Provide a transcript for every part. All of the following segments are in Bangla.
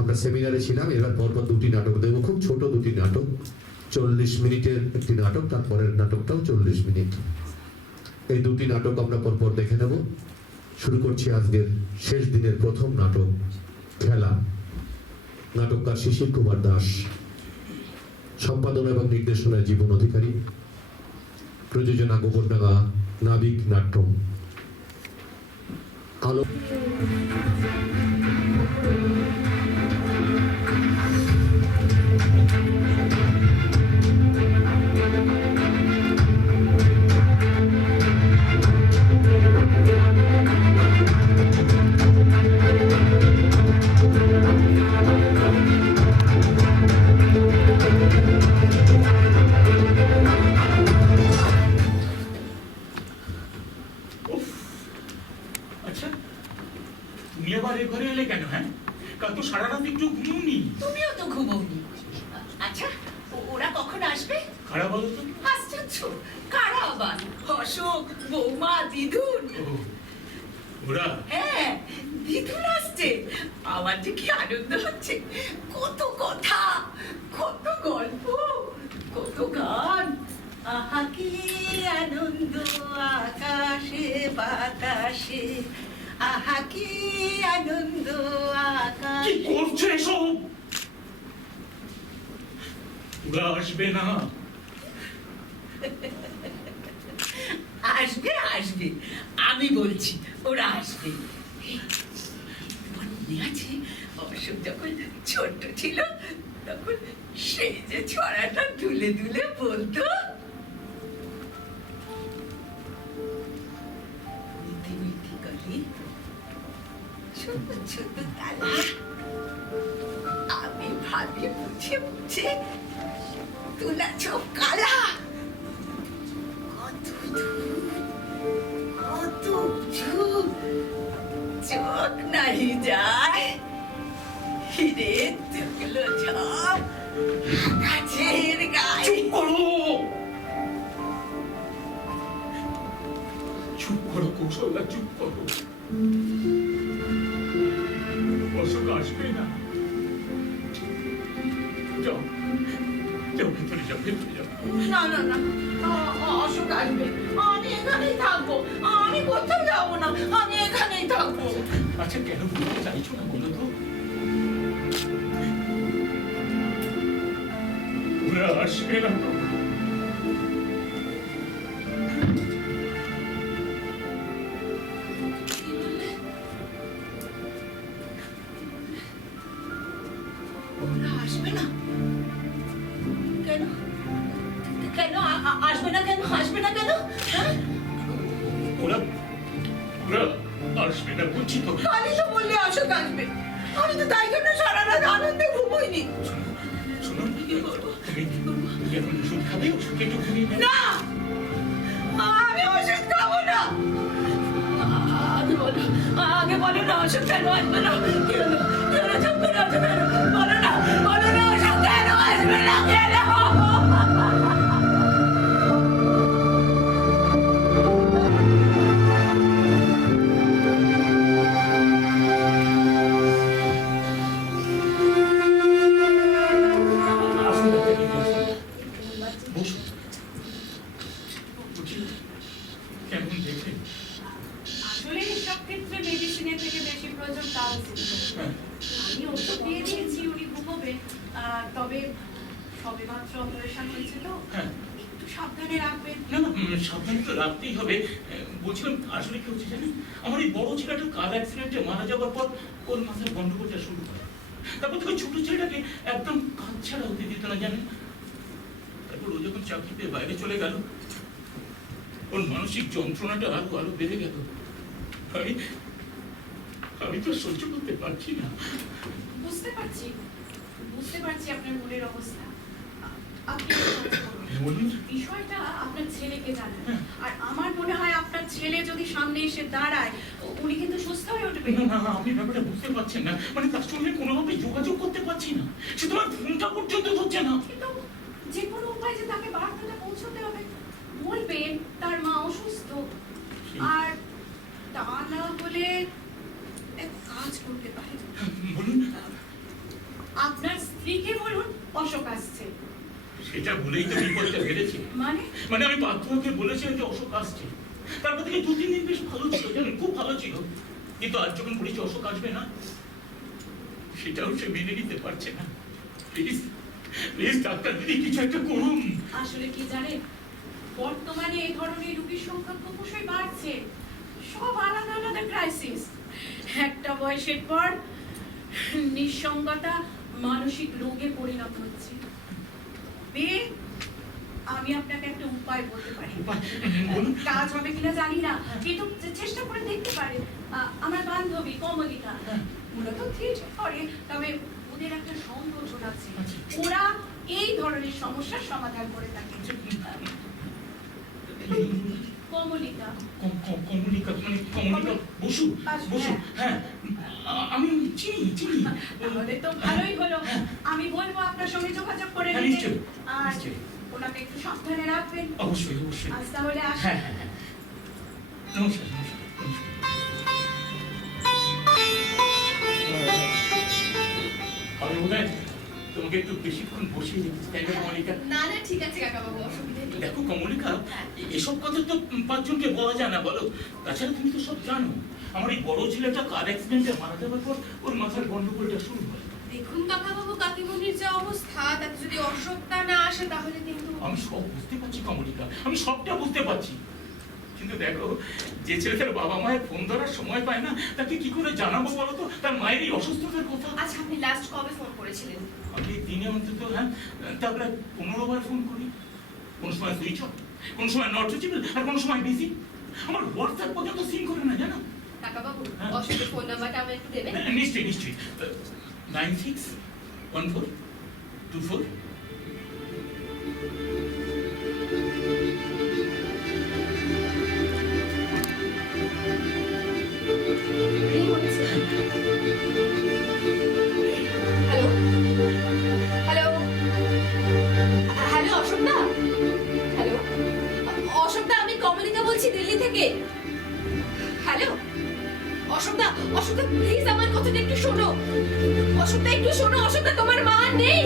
আমরা সেমিনারে ছিলাম, এবার পরপর দুটি নাটক দেবো, খুব ছোট দুটি নাটক, 40 মিনিটের একটি নাটক, তারপরের নাটকটাও 40 মিনিট। এই দুটি নাটক আমরা পরপর দেখে নেব। শুরু করছি আজকের শেষ দিনের প্রথম নাটক খেলা। নাটককার শিশির কুমার দাস, সম্পাদনা এবং নির্দেশনায় জীবন অধিকারী, প্রযোজনা গোবরডাঙ্গা নাবিক নাট্যম। আলো তুমিও তো ঘুমোওনি। আচ্ছা, ওরা কখন আসবে? কারা বলো তো? আশ্চর্য, কারা আবার? অশোক, বৌমা, দিদুন। ওরা? হ্যাঁ, দিদুন আসছে। আমার যে কি আনন্দ হচ্ছে, কত কথা, কত গল্প, কত গান। আহা কি আনন্দ আকাশে বাতাসে, আহা কি আনন্দ আকাশে। কি করছে এসব? ওরা আসবে না? আসবে আসবে, আমি বলছি ওরা আসবে। মনে আছে অশোক যখন ছোট ছিল তখন সেই যে ছড়াটা দুলে দুলে বলতো, মিথি মিথি কলি ছোট ছোট তালা, আমি ভাবি মুছে মুছে তুলা চোখ কালা। কত দূর, কত চোখ, চোখ নাই যায়, হিরে তুকলো ঝপ গাছের গায়ে। চুপ করো, চুপ করো কৌশল্যা, চুপ করো। অশোক আসবে না। যাও যাও, ভেতরে যাও, ভেতরে যাও। না না না, অশোক আসবে, আমি এখানেই থাকবো, আমি কোথাও যাবো না, আমি এখানেই থাকবো। আচ্ছা, কেন বলতে চাইছো না বলো তো? ওরা আসবে না তো? ওরা আসবে না কেন? কেন আসবে না? কেন আসবে না? কেন? ওরা ওরা আসবে না বলছি তো। আমি তো বললে অশোক আসবে, আমি তো তাই জন্য সারা রাত আনন্দে ঘুমোইনি। শোনো, তুমি এখন ওষুধ খাবে, ওষুধ একটু ঘুমিয়ে নেবে। না, আমি ওষুধ খাবো না। আগে বলো না অশোক কেন আসবে না? কি হলো? কি হলো? চুপ করে আছো কেন? বলো না, বলো না অশোক কেন আসবে না? কেন? কেমন দেখে? আসলে সব ক্ষেত্রে মেডিসিনের থেকে বেশি প্রয়োজন কাউন্সিলিং। আমি ওষুধ দিয়ে দিয়েছি, উনি ঘুমোবেন, তবে সবে মাত্র অপারেশন হয়েছে তো একটু সাবধানে রাখবেন। না না, সাবধানে তো রাখতেই হবে। বলছিলাম আসলে কি হচ্ছে জানেন, আমার এই বড় ছেলেটা কার অ্যাক্সিডেন্টে মারা যাওয়ার পর ওর মাথায় গন্ডগোলটা শুরু হয়। তারপর থেকে ছোট ছেলেটাকে একদম কাজ ছাড়া হতে দিত না জানেন। তারপর ও যখন চাকরিতে বাইরে চলে গেল, ওর মানসিক যন্ত্রণাটা আরো আরো বেড়ে গেল। আমি তো সহ্য করতে পারছি না। বুঝতে পারছি, বুঝতে পারছি আপনার মনের অবস্থা। আপনি বলুন। বিষয়টা আপনার ছেলেকে জানান, আর আমার মনে হয় আপনার ছেলে যদি সামনে এসে দাঁড়ায় উনি কিন্তু সুস্থ হয়ে উঠবে। না না, আপনি ব্যাপারটা বুঝতে পারছেন না। মানে তার সঙ্গে কোনোভাবে যোগাযোগ করতে পারছি না, সে তোমার ফোনটা পর্যন্ত ধরছে না। কিন্তু যে কোনো উপায় যে তাকে বার্তাটা পৌঁছতে হবে, বলবেন তার মা অসুস্থ, আর তা না হলে এক কাজ করতে পারে। বলুন। স্ত্রীকে বলুন অশোক আসছে। সেটা বলেই তো বিপদটা বেড়েছে। মানে আমি বাধ্য হয়ে বলেছি যে অশোক আসছে। তারপর থেকে 2-3 দিন বেশ ভালো ছিল, জানেন, খুব ভালো ছিল। কিন্তু আজ যখন বলেছি অশোক আসবে না, সেটাও সে মেনে নিতে পারছে না। প্লিজ প্লিজ ডাক্তার দিদি কিছু একটা করুন। আসলে কি জানেন, বর্তমানে এই ধরনের রোগীর সংখ্যা ক্রমশই বাড়ছে। সব আলাদা আলাদা ক্রাইসিস। একটা বয়সের পর নিঃসঙ্গতা মানসিক রোগে পরিণত হচ্ছে। আমি আপনাকে একটা উপায় বলতে পারি। কাজ হবে কিনা জানি না, কিন্তু চেষ্টা করে দেখতে পারেন। আমার বান্ধবী কমলিকা মূলত থিয়েটার করে, তবে ওদের একটা সংগঠন আছে, ওরা এই ধরনের সমস্যার সমাধান করে থাকে। কমলিকা কমলিকা মানে কমলিকা বসু বসু, হ্যাঁ আমি চিনি চিনি। তাহলে তো ভালোই হলো। আমি বলবো আপনার সঙ্গে যোগাযোগ করে হ্যাঁ, নিতে। নিশ্চয়ই, আর নিশ্চয়ই। ওনাকে একটু সাবধানে রাখবেন। অবশ্যই অবশ্যই। আজ তাহলে আসি। হ্যাঁ হ্যাঁ হ্যাঁ, নমস্কার নমস্কার নমস্কার। আমি বোধহয় তোমাকে একটু বেশিক্ষণ বসিয়ে রেখেছি, তাই না কমলিকা? না না ঠিক আছে কাকাবাবু, অসুবিধা নেই। দেখো কমলিকা, এসব কথা তো 5 জনকে বলা যায় না, বলো। তাছাড়া তুমি তো সব জানো, আমার এই বড় ছেলেটা কার অ্যাক্সিডেন্টে মারা যাওয়ার পর ওর মাথার গন্ডগোলটা শুরু হয়। দেখুন কাকাবাবু, কাকিমণির যে অবস্থা, তাতে যদি অসুখটা না আসে তাহলে কিন্তু। আমি সব বুঝতে পারছি কমলিকা, আমি সবটা বুঝতে পারছি। কিন্তু দেখো, যে ছেলেটার বাবা মায়ের ফোন ধরার সময় পায় না, তাকে কি করে জানাবো বলো তো তার মায়ের এই অসুস্থতার কথা? আচ্ছা, আপনি লাস্ট কবে ফোন করেছিলেন? আমি দিনে অন্তত, হ্যাঁ, তারপরে 15 বার ফোন করি। কোন সময় সুইচ অফ, কোন সময় নট রিচেবল, আর কোন সময় বিজি। আমার হোয়াটসঅ্যাপ পর্যন্ত সিন করে না, জানো? কাকাবাবু, হ্যাঁ। অসুখের ফোন নাম্বারটা আমায় একটু দেবেন? নিশ্চয়ই নিশ্চয়ই। 961424। রিং হচ্ছে। হ্যালো হ্যালো হ্যালো, অশোকদা? হ্যালো অশোকদা, আমি কমলিকা বলছি দিল্লি থেকে। হ্যালো অশোকদা, অশোকদা প্লিজ আমার কথাটা একটু শোনো। অশোকদা একটু শোনো, অশোকদা তোমার মা নেই।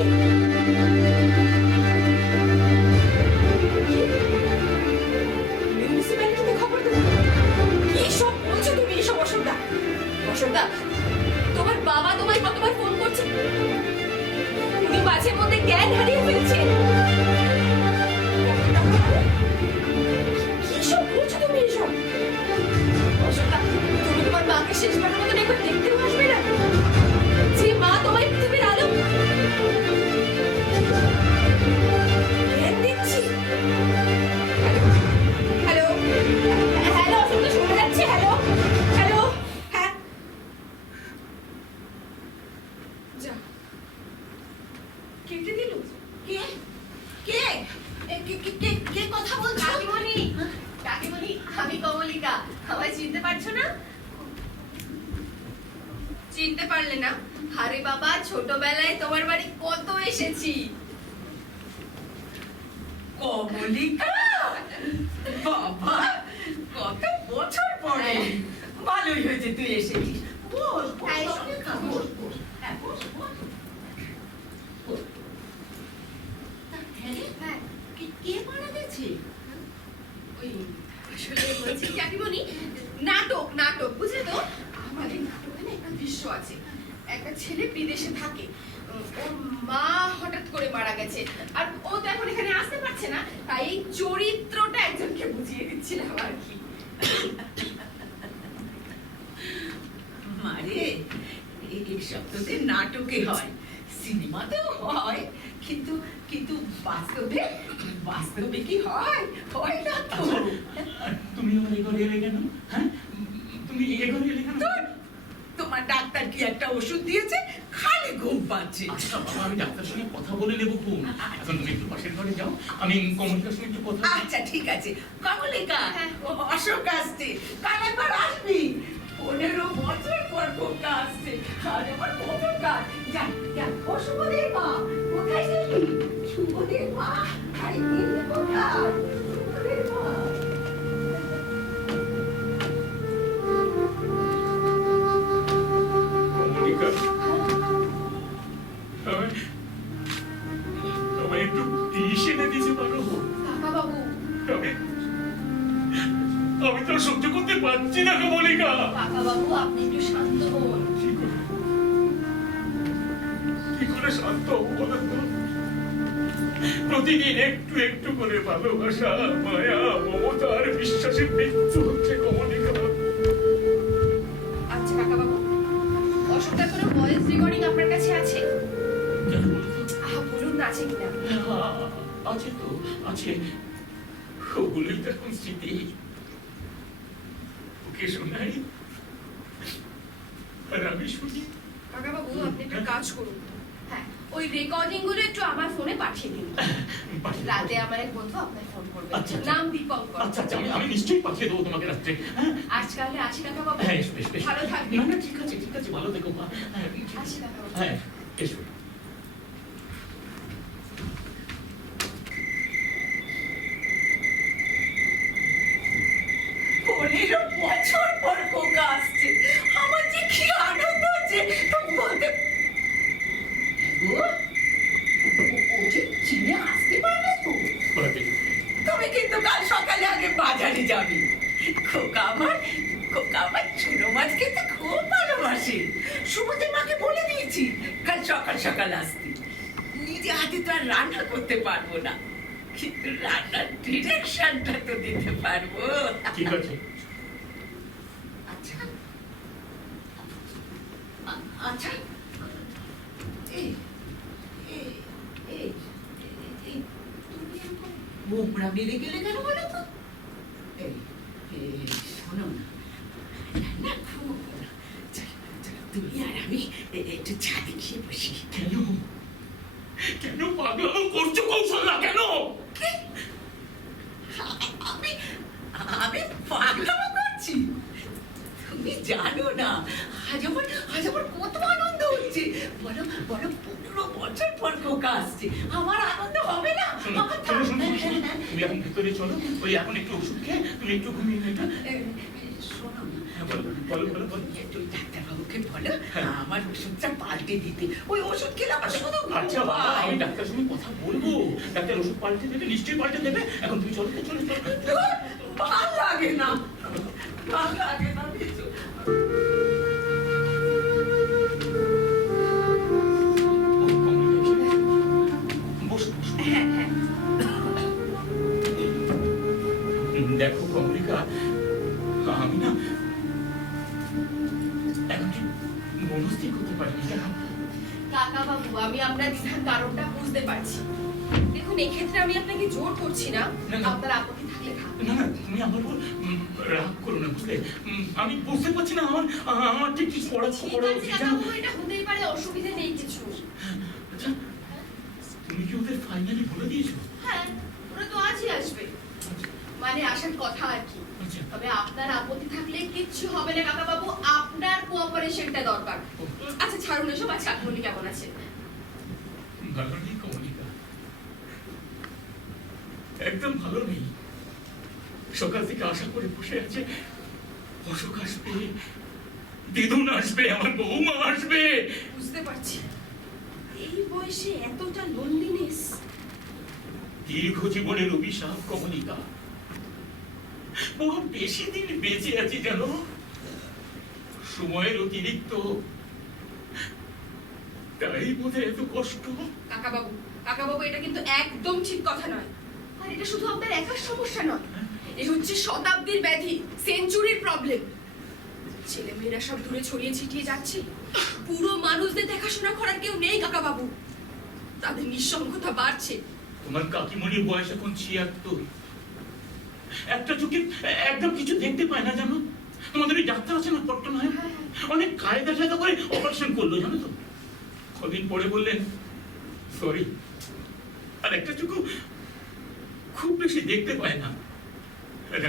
মিউনিসিপ্যালিটিতে খবর দেবো? এসব বলছো তুমি, এসব অশোকদা? অশোকদা, তোমার বাবা তোমায় কতবার ফোন করছে, উনি মাঝে মধ্যে জ্ঞান হারিয়ে ফেলছেন। কি সব বলছো তুমি এসব? অশোকদা, তুমি তোমার মাকে শেষবারের মতন একবার দেখতেও আসবে না? যে মা তোমায় পৃথিবীর আলো জ্ঞান দিচ্ছি। হ্যালো হ্যালো অশোকদা, শোনা যাচ্ছে? হ্যালো হ্যালো, হ্যাঁ যা কেটে দিল। কে কে কে কথা বলছো? কাকিমণি, কাকিমণি, আমি কমলিকা। আমায় চিনতে পারছো না? চিনতে পারলে না? আরে বাবা, ছোটবেলায় তোমার বাড়ি কত এসেছি। কমলিকা, বাবা কত বছর পরে। ভালোই হয়েছে তুই এসেছিস। বস বস, হ্যাঁ, কমলিকা, বস বস। হ্যাঁ বস বস। হ্যাঁ, কে মারা গেছে? ওই আসলে বলছি কাকিমণি, নাটক নাটক বুঝলে তো? আমার এই নাটকে না একটা দৃশ্য আছে। একটা ছেলে বিদেশে থাকে, ওর মা হঠাৎ করে মারা গেছে, আর ও তো এখন এখানে আসতে পারছে না, তাই এই চরিত্রটা একজনকে বুঝিয়ে দিচ্ছিলাম আর কি। মারে, এইসব তোদের নাটকে হয়, সিনেমাতেও হয়, কিন্তু কিন্তু বাস্তবে বাস্তবে কি হয়? হয় না তো। আর তুমি আমার এগোরে এলে কেন? হ্যাঁ, তুমি এগোরে এলে কেন? তোমার ডাক্তার কি একটা ওষুধ দিয়েছে, খালি ঘুম পাচ্ছে। আচ্ছা বাবা, আমি ডাক্তার সঙ্গে কথা বলে নেবো খুব। এখন তুমি একটু পাশের ঘরে যাও, আমি কমলিকার সঙ্গে একটু কথা আচ্ছা ঠিক আছে। কমলিকা, হ্যাঁ। অশোক আসছে, কাল একবার আসবি। 15 বছর পর খোকা আসছে, আজ আমার কত কাজ। যা যা, ও শুভদের মা কোথায় গেলি? শুভদের মা, আরে গেলি কোথায়? শুভদের মা। কমলিকা, আমি তো সহ্য করতে পারছি না কমলিকা। কাকা বাবু আপনি একটু শান্ত হন। কি করে শান্ত হবো বলেন তো? প্রতিদিন একটু একটু করে ভালোবাসা, মায়া, মমতা আর বিশ্বাসের মৃত্যু হচ্ছে কমলিকা। আচ্ছা কাকা বাবু, অশোকদার কোনো ভয়েস রেকর্ডিং আপনার কাছে আছে? কেন বলতো? বলুন না, আছে কিনা? আছে তো, আছে। ওগুলোই তো এখন স্মৃতি। ওকে শোনাই আর আমি শুনি। কাকা বাবু আপনি একটা কাজ করুন, হ্যাঁ ওই রেকর্ডিং গুলো একটু আমার ফোনে পাঠিয়ে দিন। রাতে আমার এক বন্ধু আপনার ফোন করবে, আচ্ছা, আচ্ছা। নাম দীপঙ্কর। আচ্ছা আচ্ছা, আমি নিশ্চয়ই পাঠিয়ে দেবো তোমাকে রাত্রে। হ্যাঁ আজকাল আসি কাকা বাবু, হ্যাঁ, এসো, এসো, এসো। ভালো থাকবেন। না না, ঠিক আছে ঠিক আছে, ভালো থেকো মা। হ্যাঁ ঠিক আছে। আসি কাকা বাবু। হ্যাঁ এসো। পনেরো বছর পর কোকা আসছে, আমার যে কি আনন্দ হচ্ছে তুমি বলতে। ওকে চিনে আসতে পারবে তো? বলাতে। তুমি কিন্তু কাল সকালে আগে বাজারে যাবে। খোকা আমার চুনো মাছ খেতে খুব ভালোবাসে। সুমতির মাকে বলে দিয়েছি কাল সকাল সকাল আসতে। নিজে হাতে তো আর রান্না করতে পারবো না, কিন্তু রান্নার ডিরেকশনটা তো দিতে পারবো। ঠিক আছে। আচ্ছা আচ্ছা, তুমি এরকম বোমরা বেড়ে গেলে কেন বলো তো? শোনো না, তুমি আর আমি একটু ছাদে গিয়ে বসি। কেন কেন পাগলামো করছো কৌশল্যা? কেন? আমি আমি পাগলামো করছি? তুমি জানো না আজ আমার কত আনন্দ হচ্ছে। বলো 15 বছর পর কোকা আসছে, আমার আনন্দ হবে না? আমার শোনো, শোনো, শোনো, শোনো। তুমি এখন ভিতরে চলো, ওই এখন একটু ওষুধ খেয়ে তুমি একটু ঘুমিয়ে নেবে। শোনো না, হ্যাঁ বলো বলো বলো বলো। একটু ডাক্তারবাবুকে বলো আমার ওষুধটা পাল্টে দিতে। ওই ওষুধ খেলে আমার শুধু আচ্ছা ঘুম বাবা, পায়। আমি ডাক্তারের সঙ্গে কথা বলবো। ডাক্তার ওষুধ পাল্টে দেবে, নিশ্চয়ই পাল্টে দেবে। এখন তুমি চলো তো, চলো চলো। ভাল লাগে না, ভাল লাগে না কিছু। বসো বসো। হ্যাঁ হ্যাঁ দেখো কমলিকা, আমি না এখন ঠিক মনস্থির করতে পারিনি কেন। কাকা বাবু, আমি আপনার দ্বিধার কারণটা বুঝতে পারছি। দেখুন এক্ষেত্রে আমি আপনাকে জোর করছি না, না, না। আপনার আপত্তি থাকলে থাকুন। না না, তুমি আমার উপর রাগ করো না, বুঝলে? আমি বুঝতে পারছি না আমার ঠিক কিছু করা ঠিক করা আছে উচিত কাকা জানো? বাবু, এটা হতেই পারে, অসুবিধা নেই কিছু। আচ্ছা, তুমি কি ওদের ফাইনালি বলে দিয়েছো? হ্যাঁ ওরা তো আজই আসবে, মানে আসার কথা আর কি। আচ্ছা। তবে আপনার আপত্তি থাকলে কিচ্ছু হবে না কাকা বাবু, আপনার কোঅপারেশনটা দরকার। আচ্ছা ছাড়ুন এসব। আচ্ছা আপনি কেমন আছেন? ভালো নেই কমলিকা, একদম ভালো নেই। সকাল থেকে আশা করে বসে আছে অশোক আসবে, দিদুন আসবে, আমার বৌমা আসবে। বুঝতে পারছি, এই বয়সে এতটা লোনলিনেস। দীর্ঘ জীবনের অভিশাপ কমলিকা। বহু বেশি দিন বেঁচে আছি জানো, সময়ের অতিরিক্ত, তাই বোধহয় এত কষ্ট। কাকা বাবু এটা কিন্তু একদম ঠিক কথা নয়। আর এটা শুধু আপনার একার সমস্যা নয়, এই হচ্ছে শতাব্দীর ব্যাধি, সেঞ্চুরির প্রবলেম। ছেলেমেয়েরা সব দূরে ছড়িয়ে ছিটিয়ে যাচ্ছে, পুরো মানুষদের দেখাশোনা করার কেউ নেই কাকা বাবু। তাদের নিঃসঙ্গতা বাড়ছে। তোমার কাকিমণির বয়স এখন 76। একটা চোখে একদম কিছু দেখতে পায় না জানো। তোমাদের ওই ডাক্তার আছে না পট্টনায়, অনেক কায়দা টায়দা করে অপারেশন করলো জানো তো। কদিন পরে বললেন সরি। আর একটা চোখও খুব বেশি দেখতে পায় না। আর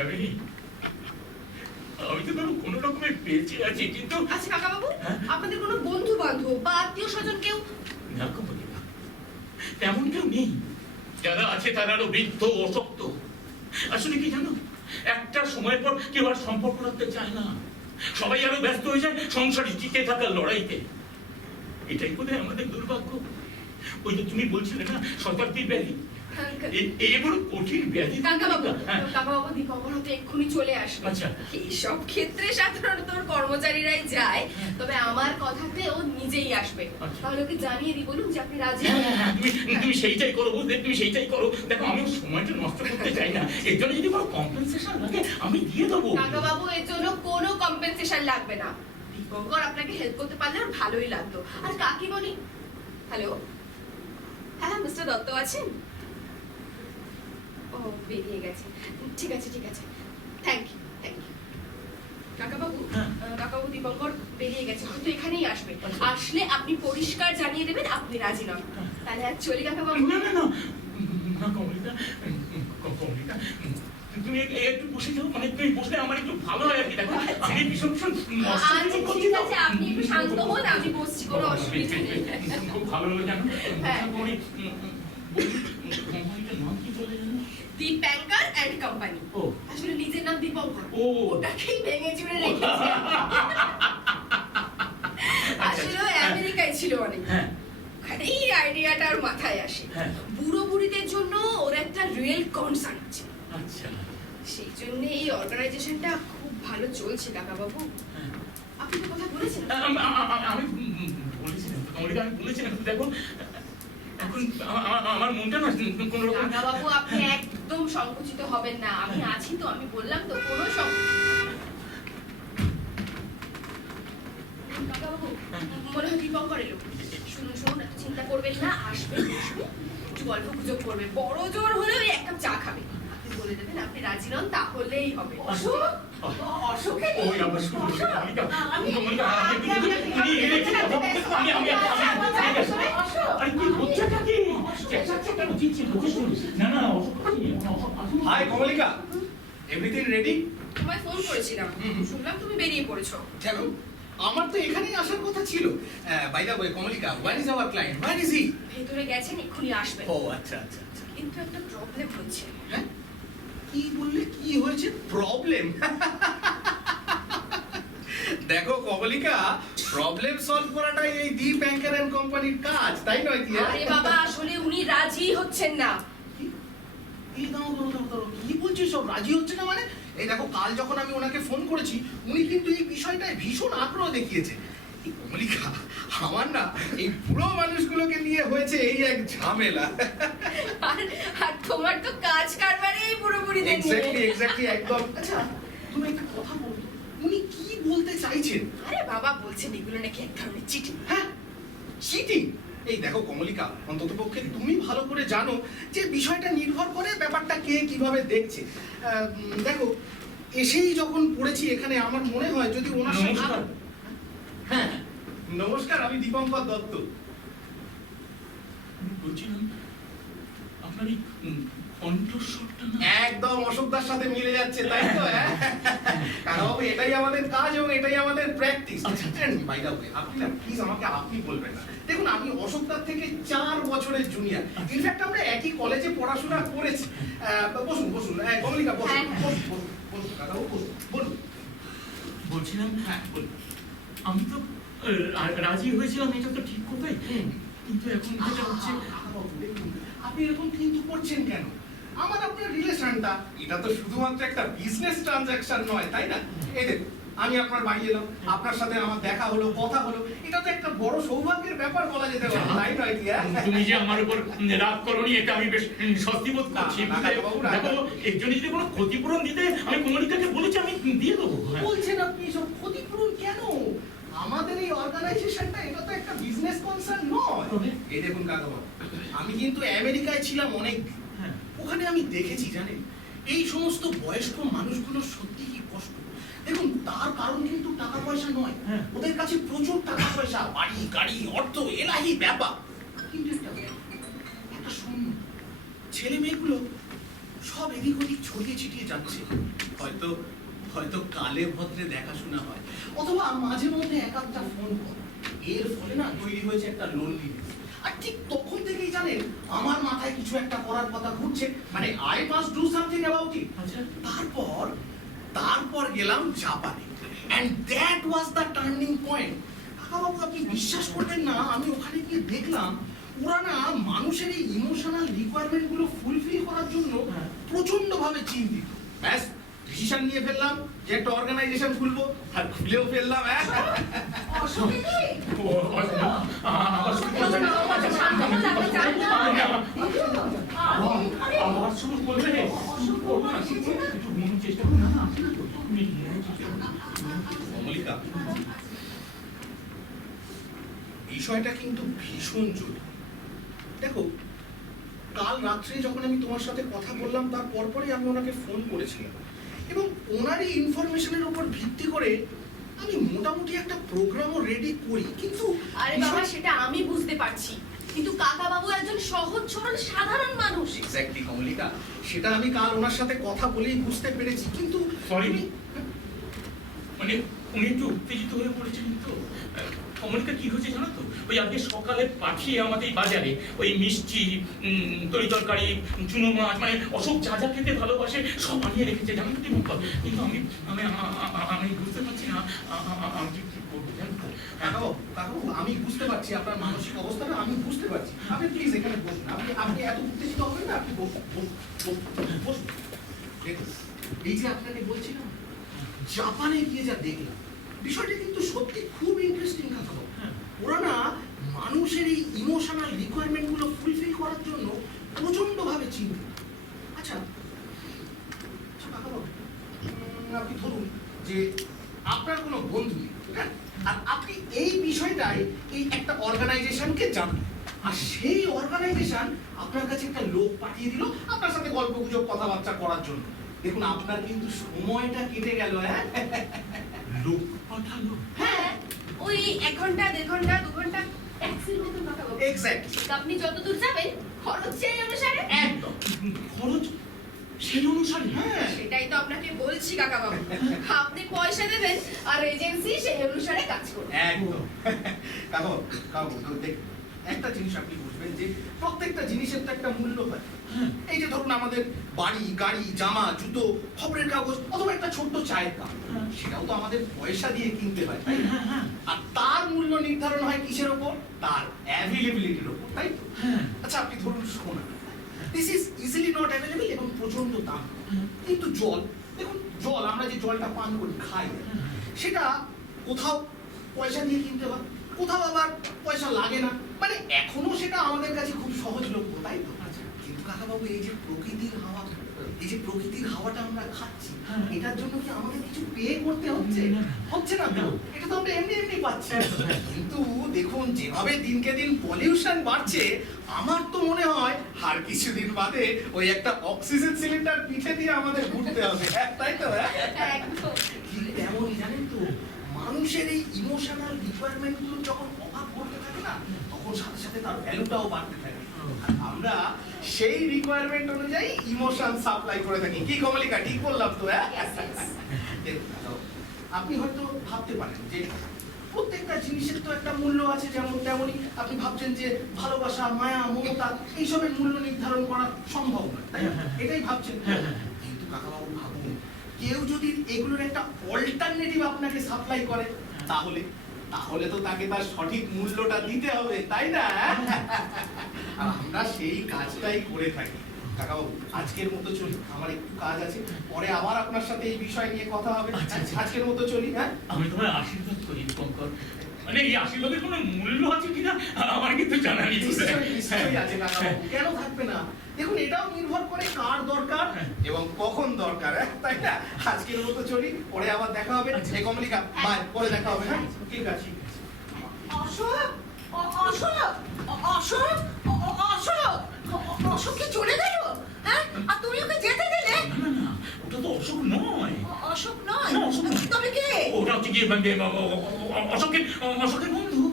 আমি তো ধরো কোনো রকমের বেঁচে আছি, কিন্তু আচ্ছা কাকা বাবু, হ্যাঁ? আপনাদের কোনো বন্ধু বান্ধব বা আত্মীয় স্বজন কেউ? না কমলিকা, তেমন কেউ নেই। যারা আছে তারা আরো বৃদ্ধ, অশক্ত। আসলে কি জানো, একটা সময় পর কেউ আর সম্পর্ক রাখতে চায় না। সবাই আরো ব্যস্ত হয়ে যায় সংসারে টিকে থাকার লড়াইতে। এটাই বোধহয় আমাদের দুর্ভাগ্য। ওই যে তুমি বলছিলে না শতাব্দীর ব্যাধি, এ বড় কঠিন ব্যাধি। কাকাবাবু হ্যাঁ। কাকাবাবু দীপঙ্কর হয়তো এক্ষুনি চলে আসবে। আচ্ছা। এইসব ক্ষেত্রে সাধারণত ওর কর্মচারীরাই যায়, তবে আমার কথাতে ও নিজেই আসবে। আচ্ছা। তাহলে ওকে জানিয়ে দিই, বলুন যে আপনি রাজি। হ্যাঁ, তুমি সেইটাই করো, বুঝলে, তুমি সেইটাই করো। দেখো আমি সময়টা নষ্ট করতে চাই না, এর জন্য যদি কোনো কম্পেনসেশন লাগে আমি দিয়ে দেবো। কাকাবাবু এর জন্য কোনো কম্পেনসেশন লাগবে না। দীপঙ্কর আপনাকে হেল্প করতে পারলে আর ভালোই লাগতো। আর কাকিমণি, হ্যালো, হ্যাঁ মিস্টার দত্ত আছেন? ও বেরিয়ে গেছে, ঠিক আছে ঠিক আছে, থ্যাংক ইউ থ্যাংক ইউ। কাকাবাবু, হ্যাঁ। কাকাবাবু দীপঙ্কর বেরিয়ে গেছে, হয়তো এখানেই আসবে। আসলে আপনি পরিষ্কার জানিয়ে দেবেন আপনি রাজি নন। তাহলে আর চলি কাকাবাবু? না না না না কমলিকা, কমলিকা তুমি একটু বসে যাও, মানে তুমি বসলে আমার একটু ভালো হয় আর কি। দেখো আমি ভীষণ ভীষণ আচ্ছা ঠিক আছে, আপনি একটু শান্ত হন, আমি বসছি, কোনো অসুবিধা নেই। খুব ভালো হলো জানো। হ্যাঁ। কোম্পানিটার নাম কি বলে জানো? Dipankar and company. ও আসলে নিজের নাম দীপঙ্কর, ও। ওটাকেই ভেঙে চুরে রেখেছে। আসলে ও আমেরিকায় ছিল অনেক, হ্যাঁ ওখানে এই আইডিয়াটা ওর মাথায় আসে। হ্যাঁ। বুড়ো বুড়িদের জন্য ওর একটা রিয়েল কনসার্ন আছে, আচ্ছা সেই জন্য এই অর্গানাইজেশনটা খুব ভালো চলছে। কাকাবাবু হ্যাঁ। আপনি তো কথা বলেছেন। আমি বলেছিলাম কমলিকা, আমি বলেছিলাম। দেখো এখন আমার মনটা না কোন রকম। কাকাবাবু আপনি একদম সংকুচিত হবেন না, আমি আছি তো, আমি বললাম তো, কোনো কাকাবাবু মনে হয় দীপঙ্কর এলো। শুনুন শুনুন, এত চিন্তা করবেন না, আসবে আসবে, একটু গল্প গুজব করবে, বড় জোর হলেও এক কাপ চা খাবে। আপনি বলে দেবেন আপনি রাজি নন, তাহলেই হবে। অশোক, অশোকের ওই আমার শুরু হচ্ছে কমলিকা, কমলিকা আমি তুমি এলেছি কথা বলতে, আরে কি হচ্ছেটা কি? চেঁচাচ্ছ কেন? না না হাই কমলিকা, এভরিথিং রেডি? তোমায় ফোন করেছিলাম, শুনলাম তুমি বেরিয়ে পড়েছো। কেন? আমার তো এখানেই আসার কথা ছিল। By the way Komolika, where is our client? Where is he? ভেতরে গেছেন, এক্ষুনি আসবেন। ও আচ্ছা আচ্ছা আচ্ছা। কিন্তু একটা প্রবলেম হচ্ছে। হ্যাঁ, কি বললে? কি হয়েছে? প্রবলেম? দেখো কমলিকা, প্রবলেম সলভ করাটাই এই দি ব্যাংকার এন্ড কোম্পানির কাজ, তাই নয় কি? আরে বাবা, আসলে উনি রাজি হচ্ছেন না। এই দাও দাও দাও দাও, কি বলছিস? সব রাজি হচ্ছে না মানে? এই দেখো, কাল যখন আমি ওনাকে ফোন করেছি, উনি কিন্তু এই বিষয়টায় ভীষণ আগ্রহ দেখিয়েছে। এই কমলিকা, আমার না এই বুড়ো মানুষগুলোকে নিয়ে হয়েছে এই এক ঝামেলা। আর তোমার তো কাজ কারবারে এই পুরোপুরিদের এক্স্যাক্টলি নিয়ে। এক্স্যাক্টলি একদম। আচ্ছা, তুমি একটা কথা বলো তো, উনি কি বলতে চাইছেন? আরে বাবা বলছেন এগুলো নাকি এক ধরনের চিঠি। হ্যাঁ, চিটিং। এই দেখো কমলিকা, অন্ততপক্ষে তুমি ভালো করে জানো যে বিষয়টা নির্ভর করে ব্যাপারটা কে কিভাবে দেখছে। দেখো, এসেই যখন পড়েছি এখানে, আমার মনে হয় যদি ওনার সাথে। নমস্কার। হ্যাঁ নমস্কার, আমি দীপঙ্কর দত্ত। বলছিলাম আপনার এই কণ্ঠস্বরটা না একদম অশোকদার সাথে মিলে যাচ্ছে, তাই তো? হ্যাঁ কারণ এটাই আমাদের কাজ এবং এটাই আমাদের প্র্যাকটিস। বাই দ্য ওয়ে, আপনি না প্লিজ আমাকে আপনি বলবেন না। দেখুন, আমি অশোকদার থেকে 4 বছরের জুনিয়র। ইনফ্যাক্ট আমরা একই কলেজে পড়াশোনা করেছি। বসুন বসুন, কমলিকা বসুন বসুন বসুন বসুন, কাকাবাবু বসুন, বলুন। বলছিলাম। হ্যাঁ বলুন। আমি তো রাজি হয়েছিলাম, এটা তো ঠিক কথাই, কিন্তু এখন যেটা হচ্ছে। কাকাবাবু দেখুন, আপনি এরকম কিন্তু করছেন কেন? আমার আপনার রিলেশনটা, এটা তো শুধুমাত্র একটা বিজনেস ট্রানজাকশন নয়, তাই না? এই দেখুন, আমি আপনার বাড়ি এলাম, আপনার সাথে আমার দেখা হলো, কথা হলো, এটা তো একটা বড় সৌভাগ্যের ব্যাপার বলা যেতে পারে, তাই নয় কি? তুমি যে আমার উপর রাগ করনি, এটা আমি বেশ স্বস্তি বোধ করছি। না, না, বাবু, না, দেখো, না। এর জন্য যদি কোনো ক্ষতিপূরণ দিতে, আমি কমলিকাকে বলেছি আমি দিয়ে দেবো। হ্যাঁ। বলছেন আপনি সব ক্ষতিপূরণ কেন? আমাদের এই অর্গানাইজেশনটা, এটা তো একটা বিজনেস কনসার্ন নয়। এই দেখুন কাকাবাবু, আমি কিন্তু আমেরিকায় ছিলাম অনেক দিন। হ্যাঁ। ওখানে আমি দেখেছি, জানেন, এই সমস্ত বয়স্ক মানুষগুলো সত্যি কি কষ্ট। দেখুন, তার কারণ কিন্তু টাকা পয়সা নয়। হ্যাঁ। ওদের কাছে প্রচুর টাকা পয়সা, বাড়ি গাড়ি অর্থ এলাহি ব্যাপার, কিন্তু একটা শূন্য। ছেলে মেয়েগুলো সব এদিক ওদিক ছড়িয়ে ছিটিয়ে যাচ্ছে। হয়তো হয়তো কালে ভদ্রে দেখাশোনা হয়, অথবা মাঝে মধ্যে এক আধটা ফোন কল। এর ফলে না তৈরি হয়েছে একটা লোনলিনেস। আর ঠিক তখন থেকেই জানেন, আমার মাথায় কিছু একটা করার কথা ঘুরছে, মানে I must do something about it. আচ্ছা। তারপর গেলাম জাপানে, and that was the turning point. Kakababu, আপনি বিশ্বাস করবেন না, আমি ওখানে গিয়ে দেখলাম ওরা না মানুষের এই ইমোশনাল রিকোয়ারমেন্ট গুলো ফুলফিল করার জন্য প্রচন্ড ভাবে চিন্তিত। ব্যাস ডিসিশন নিয়ে ফেললাম যে একটা অর্গানাইজেশন খুলবো, আর খুলেও ফেললাম। অসুখ কি? আবার শুরু করবে একটু মনে চেষ্টা করো না। কমলিকা, বিষয়টা কিন্তু ভীষণ জরুরি। দেখো, কাল রাত্রে যখন আমি তোমার সাথে কথা বললাম তার পরপরই আমি ওনাকে ফোন করেছিলাম, এবং ওনারই ইনফরমেশনের উপর ভিত্তি করে আমি মোটামুটি একটা প্রোগ্রামও রেডি করি। কিন্তু আরে বাবা, সেটা আমি বুঝতে পারছি, কিন্তু কাকা বাবু একজন সহজ সরল সাধারণ মানুষ। এক্স্যাক্টলি কমলিকা, সেটা আমি কাল ওনার সাথে কথা বলেই বুঝতে পেরেছি। কিন্তু সরি, মানে উনি একটু উত্তেজিত হয়ে পড়েছিলেন তো। কমলিকা কি হয়েছে জানো তো, ওই আজকে সকালে পাঠিয়ে আমাদের বাজারে ওই মিষ্টি, তরি তরকারি, চুনো মাছ, মানে অশোক যা যা খেতে ভালোবাসে সব আনিয়ে রেখেছে জানো তো। কিন্তু আমি আমি আমি বুঝতে পারছি না আমি কি করবো জানো তো। কাকাবাবু, আমি বুঝতে পারছি আপনার মানসিক অবস্থাটা, আমি বুঝতে পারছি। আপনি প্লিজ এখানে বসুন। আপনি এত উত্তেজিত হবেন না, আপনি বসুন। দেখুন, এই যে আপনাকে বলছিলাম জাপানে গিয়ে যা দেখলাম, বিষয়টা কিন্তু সত্যি খুব ইন্টারেস্টিং। কাকাবাবু, ওরা না মানুষের এই ইমোশনাল রিকোয়ারমেন্ট গুলো ফুলফিল করার জন্য প্রচন্ড ভাবে চিন্তিত। আচ্ছা কাকাবাবু, আপনি ধরুন যে আপনার কোনো বন্ধু নেই, হ্যাঁ? আর আপনি এই বিষয়টাই এই একটা অর্গানাইজেশনকে জানান, আর সেই অর্গানাইজেশন আপনার কাছে একটা লোক পাঠিয়ে দিল আপনার সাথে গল্প গুজব কথাবার্তা করার জন্য। দেখুন, আপনার কিন্তু সময়টা কেটে গেল। হ্যাঁ, লোক পাঠালো? হ্যাঁ, ওই 1 ঘন্টা 1.5 ঘন্টা 2 ঘন্টা ট্যাক্সির মতন কাকা বাবু। এক্স্যাক্টলি। আপনি যত দূর যাবেন খরচ সেই অনুসারে। একদম খরচ সেই অনুসারে? হ্যাঁ, সেটাই তো আপনাকে বলছি কাকা বাবু, আপনি পয়সা দেবেন আর এজেন্সি সেই অনুসারে কাজ করবে। একদম। কাকাবাবু, দেখুন, একটা জিনিস আপনি বুঝবেন যে প্রত্যেকটা জিনিসের তো একটা মূল্য হয়। এই যে ধরুন আমাদের বাড়ি, গাড়ি, জামা, জুতো, খবরের কাগজ, অথবা একটা ছোট্ট চায়ের কাপ, সেটাও তো আমাদের পয়সা দিয়ে কিনতে হয়, তাই না? আর তার মূল্য নির্ধারণ হয় কিসের উপর? তার অ্যাভেলেবিলিটির উপর, তাই তো? আচ্ছা, আপনি ধরুন সোনা, this is easily not available এবং প্রচন্ড দাম। কিন্তু জল, দেখুন, জল আমরা যে জলটা পান করি, খাই, সেটা কোথাও পয়সা দিয়ে কিনতে হয়, কোথাও আবার পয়সা লাগে না। মানে এখনো সেটা আমাদের কাছে খুব সহজলভ্য, তাই তো? কিন্তু কাকাবাবু, এই যে প্রকৃতির হাওয়া, এই যে প্রকৃতির হাওয়াটা আমরা খাচ্ছি, এটার জন্য কি আমাদের কিছু পে করতে হচ্ছে? হচ্ছে না তো, এটা তো আমরা এমনি এমনি পাচ্ছি। কিন্তু দেখুন, যেভাবে দিনকে দিন পলিউশন বাড়ছে, আমার তো মনে হয় আর কিছুদিন বাদে ওই একটা অক্সিজেন সিলিন্ডার পিঠে দিয়ে আমাদের ঘুরতে হবে, তাই তো? একদম। ঠিক তেমনই জানেন তো, মানুষের এই ইমোশনাল রিকোয়ারমেন্ট গুলো যখন অভাব করতে থাকে না, তখন সাথে সাথে তার ভ্যালুটাও বাড়তে থাকে। আর আমরা সেই রিকোয়ারমেন্ট অনুযায়ী ইমোশন সাপ্লাই করে থাকি। কি কমলিকা, ঠিক বললাম তো? দেখুন, আপনি হয়তো ভাবতে পারেন যে প্রত্যেকটা জিনিসের তো একটা মূল্য আছে, যেমন তেমনই আপনি ভাবছেন যে ভালোবাসা, মায়া, মমতা, এইসবের মূল্য নির্ধারণ করা সম্ভব নয়, তাই না? এটাই ভাবছেন। কিন্তু কাকাবাবু, ভাবুন, কেউ যদি এগুলোর একটা অল্টারনেটিভ আপনাকে সাপ্লাই করে, তাহলে তো তাকে তার সঠিক মূল্যটা দিতে হবে, তাই না? আর আমরা সেই কাজটাই করে থাকি। কাকাবাবু, আজকের মতো চলি, আমার একটু কাজ আছে, পরে আবার আপনার সাথে এই বিষয় নিয়ে কথা হবে। আজকের মতো চলি। হ্যাঁ, আমি তোমায় আশীর্বাদ করি কঙ্কর। মানে এই আশীর্বাদের কোনো মূল্য আছে কিনা আমার কিন্তু জানা নেই। নিশ্চয়ই আছে কাকাবাবু, কেন থাকবে না? দেখুন, এটাও নির্ভর করে কার দরকার এবং কখন দরকার, তাই না? আজকের মতো চলি, পরে আবার দেখা হবে। এই কমলিকা, বাই, পরে দেখা হবে। হ্যাঁ, ঠিক আছে। অশোক, অশোক, অশোক, অশোক, অশোক কি চলে গেল? হ্যাঁ, আর তুমি ওকে যেতে দিলে? না না, ওটা তো অশোক নয়। অশোক নয়? না, অশোক নয়। তবে কে? ওটা হচ্ছে গিয়ে অশোকের বন্ধু।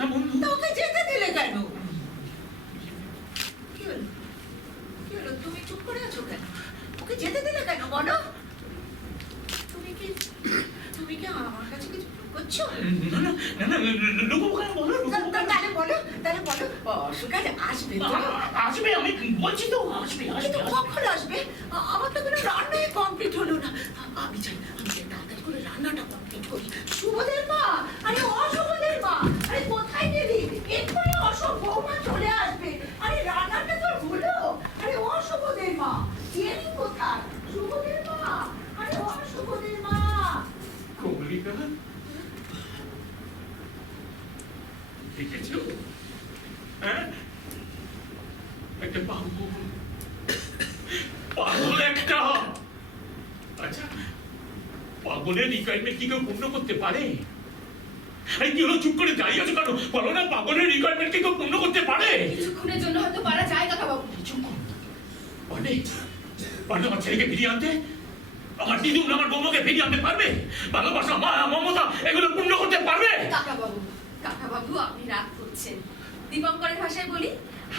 না, বন্ধু। তা ওকে যেতে দিলে কেন? কি হলো? কি হলো? তুমি চুপ করে আছো কেন? ওকে যেতে দিলে কেন বলো? তুমি কি আমার কাছে কিছু করছো? না না না না, লুকোবো কেন বলো? তাহলে বলো, অশোক আজ আসবে তো? আসবে, আমি বলছি তো আসবে। কিন্তু কখন আসবে? আমার তো কোনো রান্নাই কমপ্লিট হলো না। আমি চাই তাড়াতাড়ি করে রান্নাটা কমপ্লিট করি। শুভদের মা, আরে অশুভদের মা, আরে কোথায় গেলি? এক্ষুনি অশোক বৌমা চলে দেখেছো? হ্যাঁ, একটা পাগল একটা। আচ্ছা, পাগলের রিকোয়ারমেন্ট কি কেউ পূর্ণ করতে পারে? আরে কি হলো, চুপ করে দাঁড়িয়ে আছো কেন? বলো না, পাগলের রিকোয়ারমেন্ট কি কেউ পূর্ণ করতে পারে? কিছুক্ষণের জন্য হয়তো পারা যায় কাকাবাবু। কিছুক্ষণ পারবে? পারবে আমার ছেলেকে ফিরিয়ে আনতে? আমার দিদুন আমার বৌমাকে ফিরিয়ে আনতে পারবে? ভালোবাসা, মায়া, মমতা এগুলো পূর্ণ করতে পারবে? কাকাবাবু আপনি রাগ করছেন। দীপঙ্করের ভাষায় বলি,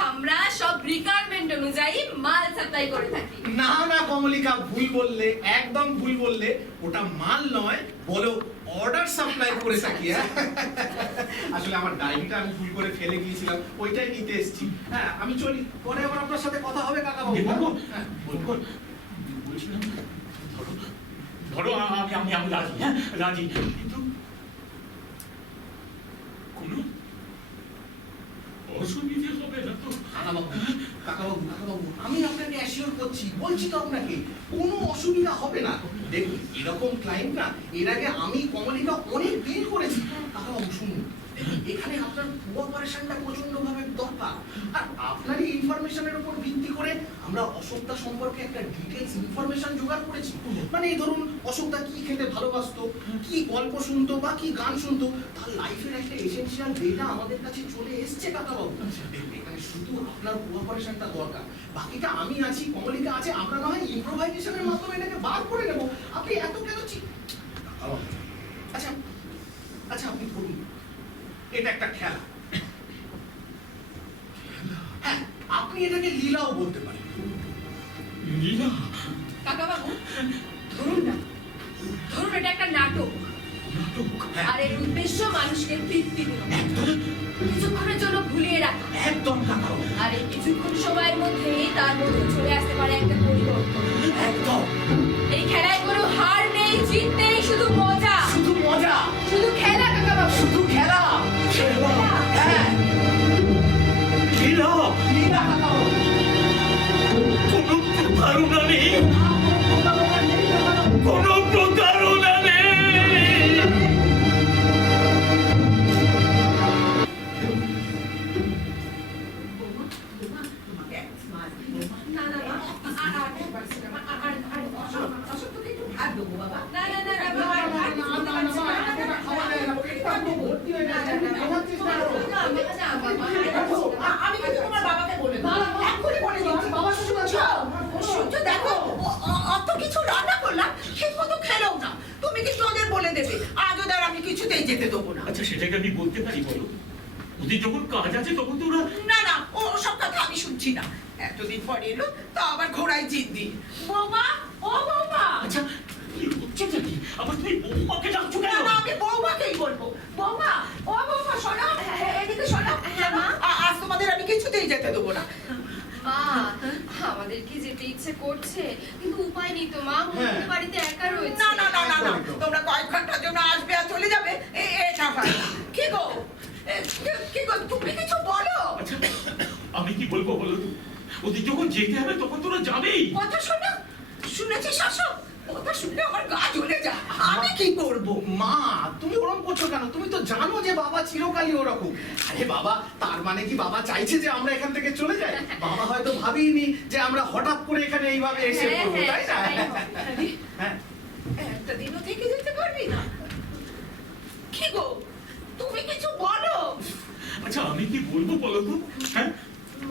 আমরা সব রিকোয়ারমেন্ট অনুযায়ী মাল সাপ্লাই করে থাকি। না না কমলিকা, ভুল বললে, একদম ভুল বললে। ওটা মাল নয়, বলো অর্ডার সাপ্লাই করে থাকি। হ্যাঁ, আসলে আমার ডায়েরিটা আমি ভুল করে ফেলে গিয়েছিলাম, ওইটাই নিতে এসেছি। হ্যাঁ, আমি চলি, পরে আবার আপনার সাথে কথা হবে কাকাবাবু। হ্যাঁ, বলছিলাম, ধরো আমি রাজি। হ্যাঁ রাজি, কিন্তু কোনো অসুবিধে হবে না তো? কাকাবাবু, আমি আপনাকে অ্যাসিওর করছি, বলছি তো আপনাকে, কোনো অসুবিধা হবে না। দেখুন, এরকম ক্লায়েন্ট না এর আগে আমি কমলিকা অনেক ডিল করেছি। কাকাবাবু শুনুন, দেখুন, এখানে আপনার কোঅপারেশনটা প্রচন্ডভাবে দরকার। আর আপনারই ইনফরমেশনের উপর ভিত্তি করে আমরা অশোকদা সম্পর্কে একটা ডিটেইলস ইনফরমেশন জোগাড় করেছি। মানে এই ধরুন, অশোকদা কি খেতে ভালোবাসতো, কি গল্প শুনতো বা কি গান শুনতো, তার লাইফের একটা এসেনশিয়াল ডেটা আমাদের কাছে চলে এসছে কাকাবাবু। দেখুন, এখানে শুধু আপনার কোঅপারেশনটা দরকার, বাকিটা আমি আছি, কমলিকা আছে, আমরা না হয় ইম্প্রোভাইজেশনের মাধ্যমে এটাকে বার করে নেব। আপনি এত কেন আচ্ছা আচ্ছা, আপনি ধরুন এটা একটা খেলা। হ্যাঁ, আপনি এটাকে লীলাও বলতে পারেন। লীলা? কাকাবাবু ধরুন না, ধরুন এটা একটা নাটক। হ্যাঁ। আর এর উদ্দেশ্য মানুষকে তৃপ্তি দেওয়া, কিছুক্ষণের জন্য ভুলিয়ে রাখা। একদম কাকাবাবু, আর এই কিছুক্ষণ সময়ের মধ্যেই তার মধ্যে চলে আসতে পারে একটা পরিবর্তন। একদম। এই খেলায় কোনো হার নেই, জিত নেই, শুধু মজা, শুধু মজা, শুধু খেলা কাকাবাবু, শুধু খেলা। হ্যাঁ, লীলা? লীলা কাকাবাবু। কোনো প্রতারণা নেই, কোনো প্রতারণা নেই। আমি কিন্তু তোমার বাবাকে বলে দেবো। এক্ষুনি বলে দিচ্ছি। সূর্য, দেখো, অত কিছু রান্না করলাম, ঠিক মতো খেলেও না। তুমি কিন্তু ওদের বলে দেবে, আজ ওদের আমি কিছুতেই যেতে দেবো না। আচ্ছা, সেটাকে আমি বলতে পারি বলো? ওদের যখন কাজ আছে তখন তো ওরা... না না, ও সব কথা আমি শুনছি না। এতদিন পরে এলো, তা আবার ঘোড়ায় জিদ্দি। বৌমা, ও বৌমা। আচ্ছা, কি হচ্ছেটা কি? আবার তুমি বৌমাকে ডাকছো না কেন? না, আমি বৌমাকেই বলবো। বৌমা, ও বৌমা, শোনো, এদিকে শোনো। হ্যাঁ, মা? আজ তোমাদের আমি কিছুতেই যেতে দেবো না। মা, আমাদের কি যেতে ইচ্ছে করছে, কিন্তু উপায় নেই তো মা, মুরগি বাড়িতে একা রয়েছে। না না না না না, তোমরা কয়েক ঘন্টার জন্য আসবে আর চলে যাবে, এটা হয় না। কি গো, কি গো, তুমি কিছু বলো। আচ্ছা, আমি কি বলবো বলো তো? ওদের যখন যেতে হবে তখন তোরা যাবেই। কথা শোনো, শুনেছি শাসক, কথা শুনলে আমার গা জ্বলে যায়। আমি কি করব? মা, তুমি ওরকম করছো কেন? তুমি তো জানো যে বাবা চিরকালই ওরকম। আরে বাবা, তার মানে কি বাবা চাইছে যে আমরা এখান থেকে চলে যাই? বাবা হয়তো ভাবিনি যে আমরা হঠাৎ করে এখানে এইভাবে এসে হ্যাঁ, পড়বো, হ্যাঁ, তাই না? তাই হবে। হ্যাঁ, একটা দিনও থেকে যেতে পারবি না? কি গো, তুমি কিছু বলো। আচ্ছা, আমি কি বলবো বলো তো? হ্যাঁ,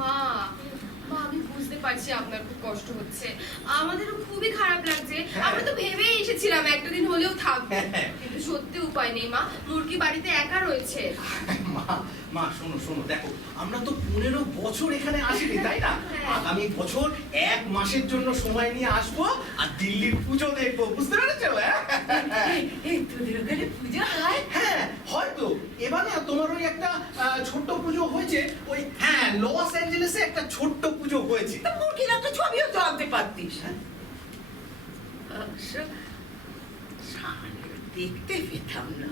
মা, আমি বুঝতে পারছি আপনার খুব কষ্ট হচ্ছে, আমাদেরও খুবই খারাপ লাগছে। আমরা তো ভেবেই এসেছিলাম একটা দিন হলেও থাকবো, কিন্তু সত্যি উপায় নেই মা, মুরগি বাড়িতে একা রয়েছে। মা শোনো শোনো, দেখো, আমরা তো 15 বছর এখানে আসিনি, তাই না? হ্যাঁ। আগামী বছর 1 মাসের জন্য সময় নিয়ে আসবো আর দিল্লির পুজো দেখবো, বুঝতে পেরেছো? এই তোদের ওখানে পুজো হয়? হ্যাঁ, হয়তো এবারে তোমার ওই একটা ছোট্ট পুজো হয়েছে, ওই হ্যাঁ লস অ্যাঞ্জেলেসে একটা ছোট্ট পুজো হয়েছে। তা মুরগির একটা ছবিও তো আনতে পারতিস। দেখতে পেতাম না।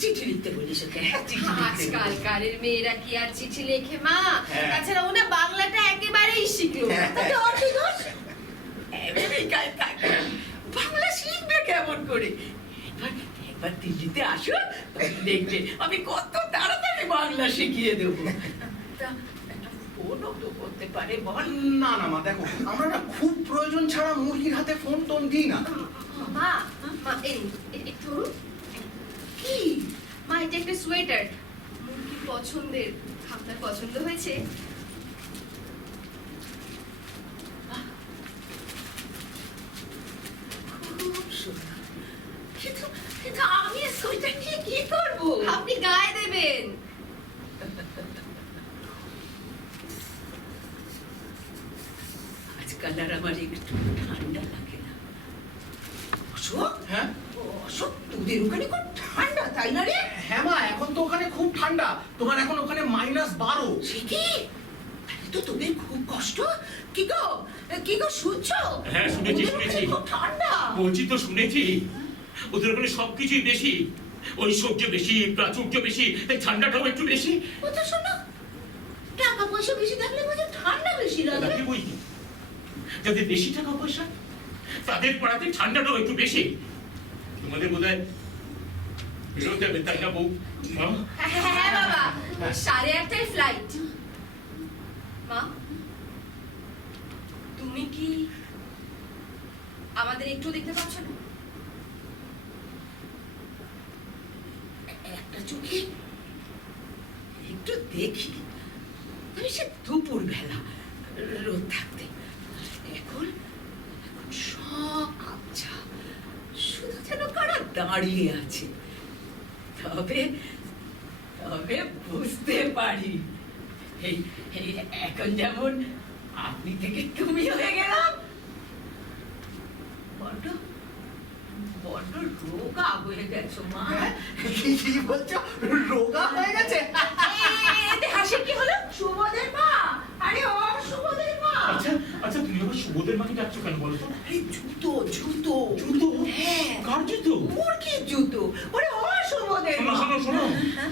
চিঠি লিখতে বলিস ওকে? হ্যাঁ, চিঠি লিখতে বলিস। আজকালকারের মেয়েরা কি আর চিঠি লেখে মা? হ্যাঁ। তাছাড়া ওনা বাংলাটা একেবারেই শিখলো না। তাতে ওর কি দোষ? আমেরিকায় থাকে, বাংলা শিখবে কেমন করে? একবার একবার দিল্লিতে আসো, দেখবে আমি কত তাড়াতাড়ি বাংলা শিখিয়ে দেবো। তা একটা ফোনও তো করতে পারে, বল। না না মা, দেখো আমরা না খুব প্রয়োজন ছাড়া মুরগির হাতে ফোন টোন দিই না। মা মা এই ধরুন। কি? মা এটা একটা সোয়েটার, মুরগির পছন্দের। আপনার পছন্দ হয়েছে? খুব সুন্দর। কিন্তু কিন্তু আমি সোয়েটার নিয়ে কি করবো? আপনি গায়ে দেবেন। আজকাল আর আমার একটু ঠান্ডা লাগে না। অশোক, হ্যাঁ অশোক, তোদের ওখানে খুব ঠান্ডা, তাই না রে? হ্যাঁ মা, এখন তো ওখানে খুব ঠান্ডা। তোমার এখন ওখানে -12। সে কি? তাহলে তো তোদের খুব কষ্ট। কি গো শুনছো? হ্যাঁ, শুনেছি, ওদের ওখানে শুনেছি। খুব ঠান্ডা। বলছি তো, শুনেছি ওদের ওখানে সবকিছুই বেশি, ঐশ্বর্য বেশি, প্রাচুর্য বেশি, তাই ঠান্ডাটাও একটু বেশি। কথা শোনো, টাকা পয়সা বেশি থাকলে বোধহয় ঠান্ডা বেশি লাগে। লাগে বই কি? যাদের বেশি টাকা পয়সা তাদের পড়াতে ঠান্ডাটাও একটু বেশি। তোমাদের বোধ হয় বেরোতে হবে, তাই না বউ? হ্যাঁ? হ্যাঁ বাবা, 8:30টায় ফ্লাইট। মা, তুমি কি আমাদের একটু দেখতে পাচ্ছ না? একটা চোখে একটু দেখি, আমি সে দুপুর বেলা রোদ থাকতে। এখন এখন সব আবছা, শুধু যেন কারা দাঁড়িয়ে আছে। তবে তবে বুঝতে পারি, এই এই এখন যেমন আপনি থেকে তুমি হয়ে গেলাম, বড্ড বড্ড রোগা হয়ে গেছো মা। কি বলছো? রোগা হয়ে গেছে? এতে হাসি কি হলো? সুবোধের মা, আরে ও সুবোধের মা। আচ্ছা আচ্ছা, তুমি আবার সুবোধের মাকে ডাকছো কেন বলো তো? আরে জুতো জুতো জুতো? হ্যাঁ, কার জুতো? মুরগির জুতো। ওরে ও সুবোধের শোনো মা। শোনো শোনো,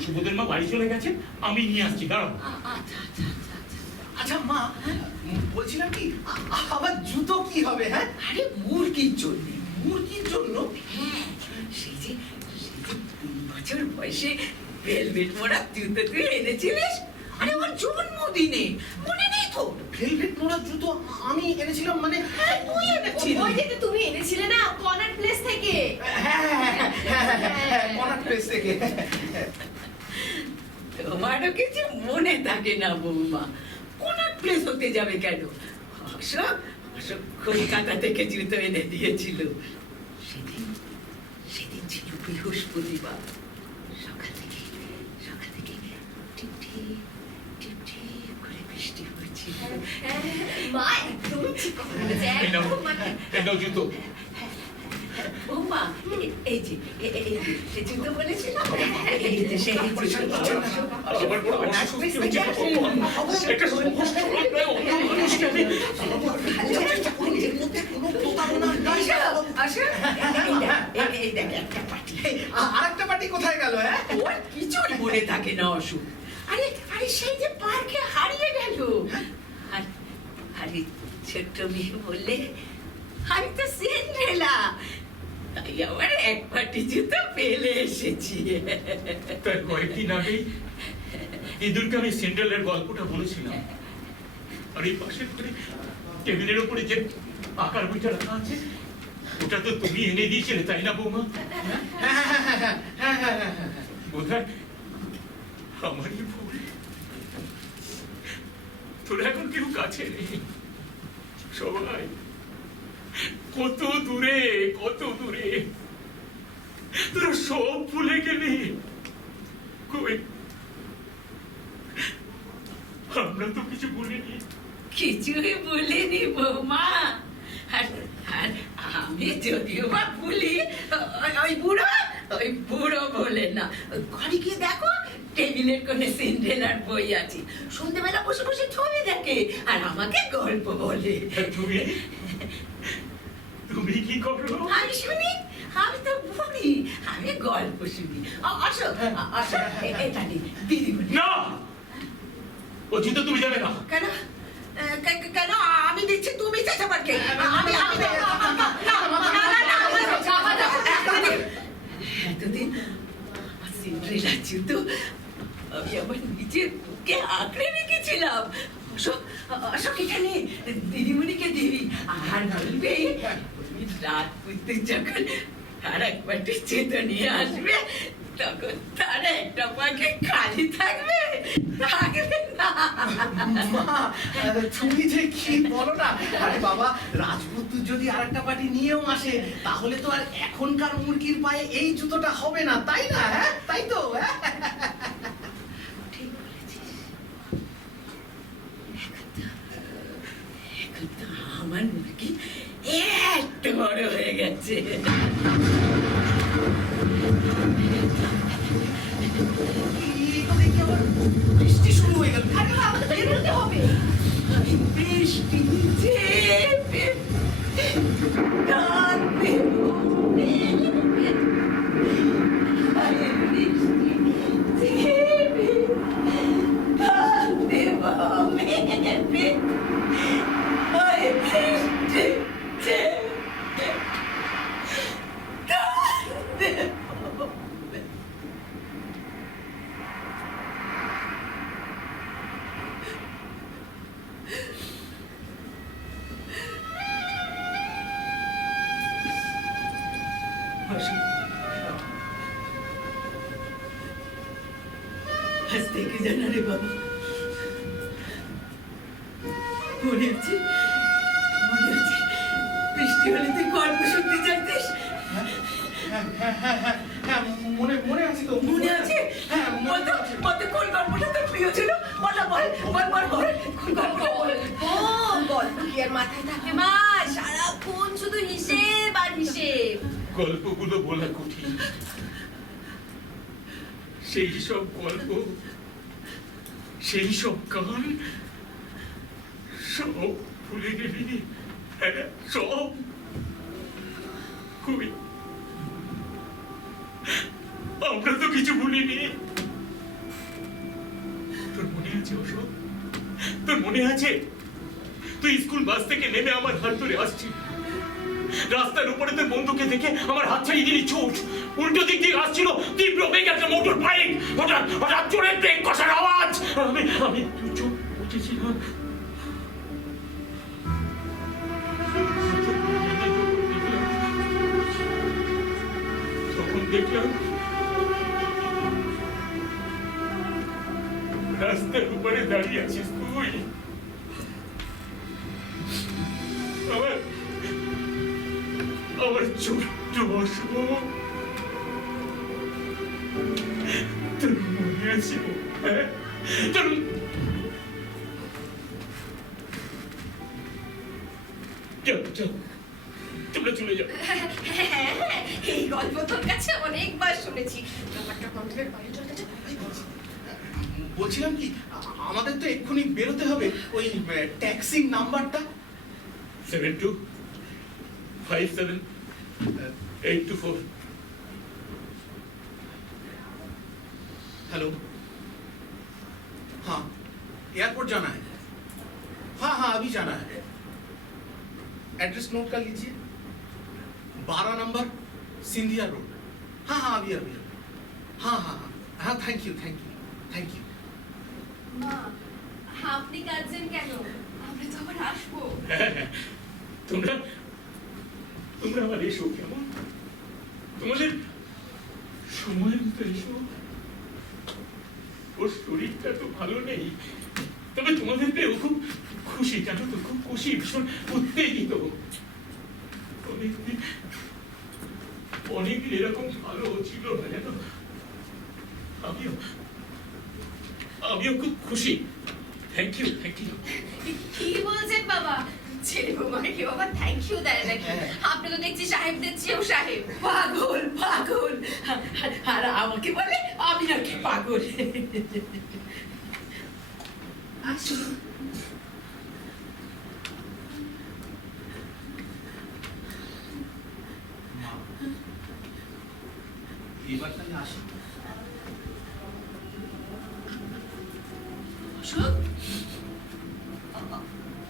সুবোধের মা বাড়ি চলে গেছে, আমি নিয়ে আসছি, দাঁড়াও। আচ্ছা আচ্ছা আচ্ছা আচ্ছা। আচ্ছা মা, বলছিলাম কি, আবার জুতো কি হবে? হ্যাঁ, আরে মুরগির জন্য। মুরগির জন্য? হ্যাঁ, সেই যে 3 বছর বয়সে ভেলভেট মোড়া জুতো তুই এনেছিলিস, আরে ওর জন্মদিনে, মনে নেই তো? ভেলভেট মোড়া জুতো আমি এনেছিলাম? মানে হ্যাঁ, তুই এনেছিলি। ওই যেটা তুমি এনেছিলে না কর্নার প্লেস থেকে। কনাট প্লেস থেকে। তোমারও কিছু মনে থাকে না বৌমা, কোন প্লেস হতে যাবে কেন? অশোক অশোক কলকাতা থেকে জুতো এনে দিয়েছিল। সেদিন সেদিন ছিল বৃহস্পতিবার। সকাল থেকে টিপ টিপ করে বৃষ্টি হচ্ছিল। মা একদম ঠিক কথা বলেছে, এই নাও, একদম মানে এই নাও জুতো। বৌমা, এই যে সে জুতো বলেছিল, এই যে সেই জুতো। আবার বড় অসুস্থ হয়েছে। এটা সমস্ত নয়, অন্য মানুষকে আমি আরেকটা পার্টি কোথায় গেল? হ্যাঁ, ওর কিছুই মনে থাকে না অসুখ। আরে আরে সেই যে পার্কে হারিয়ে গেল। আর আরে ছোট্ট মেয়ে বললে আমি তো সিন্ড্রেলা, তাই আমার এক পাটি জুতো পেলে এসেছি। তার কয়েকদিন আগেই ইঁদুরকে আমি সিন্ড্রেলার গল্পটা বলেছিলাম। আর এই পাশের ঘরে টেবিলের উপরে যে আকার বইটা রাখা আছে, ওটা তো তুমি এনে দিয়েছিলে, তাই না বৌমা? বোধহয় আমারই ভুল। তোরা এখন কেউ কাছে নেই, সবাই কত দূরে কত দূরে। তোরা সব ভুলে গেলি। কই, আমরা তো কিছু বলিনি। কিছুই বলিনি বৌমা। আর আর আমি যদিও বা ভুলি, ওই বুড়ো বলে না। ঘরে গিয়ে দেখো টেবিলের কোণে সিন্ড্রেলার বই আছে, সন্ধ্যেবেলা বসে বসে ছবি দেখে আর আমাকে গল্প বলে। তুমি তুমি কি করো? আমি শুনি, আমি তো বুড়ি, আমি গল্প শুনি। আসো আসো, এটা নি দিদি বলি। না, ও জুতো তুমি যাবে না। কেন কেন আমি দিচ্ছি, তুমি চেঁচাবার কে? আমি এতদিন আমার সিন্ড্রেলা জুতো আমি আমার নিজের বুকে আঁকড়ে রেখেছিলাম। অশোক এখানে দিদিমণিকে দিবি আর বলবে তুমি রাত করতে যখন আর এক বাটি চেতো নিয়ে আসবে তখন তার একটা পাকে খালি থাকবে থাকবে না। মা, তুমি যে কি বলো না, আরে বাবা রাজপুত্র যদি আর একটা পার্টি নিয়েও আসে তাহলে তো আর এখনকার মুরগির পায়ে এই জুতোটা হবে না, তাই না? হ্যাঁ তাই তো? হ্যাঁ ঠিক বলেছিস। এখন তো আমার মুরগি এত বড় হয়ে গেছে। এইভাবে কি আবার বৃষ্টি শুরু হয়ে গেল? আরে বাবা, আমাদের বেরোতে হবে। আমি বৃষ্টি চেপে কাঁদতে হবে। আরে বৃষ্টি চেপে কাঁদতে হবে। আরে বৃষ্টি চেপে কাঁদতে হবে। আজ থেকে জানা রে বাবা, মনে আছে বৃষ্টি হলে তুই গল্প শুনতে চাইতিস? হ্যাঁ মনে আছে তো, মনে আছে? হ্যাঁ মনে বলতো আছে। বলতো কোন গল্পটা তোর প্রিয় ছিল? বল কোন গল্পটা বল। ও গল্প কি আর মাথায় থাকে মা? সারাক্ষণ শুধু হিসেব আর হিসেব। গল্পগুলো বলা কঠিন, সেই সব গল্প, সেই সব গান সব ভুলে গেলি? হ্যাঁ, সব। কই, আমরা তো কিছু ভুলিনি। তোর মনে আছে অশোক? তোর মনে আছে তুই স্কুল বাস থেকে নেমে আমার হাত ধরে আসছিস? রাস্তার উপরে তোর বন্ধুকে দেখে আমার হাত ছাড়িয়ে দিলি ছুট। উল্টো দিক দিয়ে আসছিল তীব্র বেগে একটা মোটর বাইক, হঠাৎ জোরে ব্রেক কষার আওয়াজ। আমি চুপ বসেছিলাম। তখন দেখলাম রাস্তার উপরে দাঁড়িয়ে আছিস তুই। আমার ছোট্ট অশোক, তোর মনে আছে? হ্যাঁ, তোর যাও, তোমরা চলে যাও। হ্যাঁ, এই গল্প তোর কাছে অনেকবার শুনেছি। ব্যাপারটা কন্ট্রোলের বাইরে চলে গেছে। বলছিলাম কি, আমাদের তো এক্ষুনি বেরোতে হবে। ওই ট্যাক্সি নাম্বারটা 7257-824। हेलो, हाँ एयरपोर्ट जाना है। हाँ अभी जाना है। एड्रेस नोट कर लीजिए, 12 नंबर सिंधिया रोड। हाँ अभी हाँ थैंक यू। মা, আপনি কাঁদছেন কেন? আমরা তো আবার আসবো। তোমরা আবার এসো, কেমন? তোমাদের সময় মতো এসো। ওর শরীরটা তো ভালো নেই, তবে তোমাদের পেয়েও খুব খুশি, জানো তো? খুব খুশি, ভীষণ উত্তেজিত। অনেকদিন এরকম ভালো ছিল না, জানো? আমিও খুব খুশি। Thank you. কি বলছেন বাবা? ছেলে বৌমাকে কি বাবা থ্যাংক ইউ দেয় নাকি? আপনি তো দেখছি সাহেবদের চেয়েও সাহেব। পাগল আর আমাকে বলে আমি নাকি পাগল। আসুন। এবার তাহলে আসি।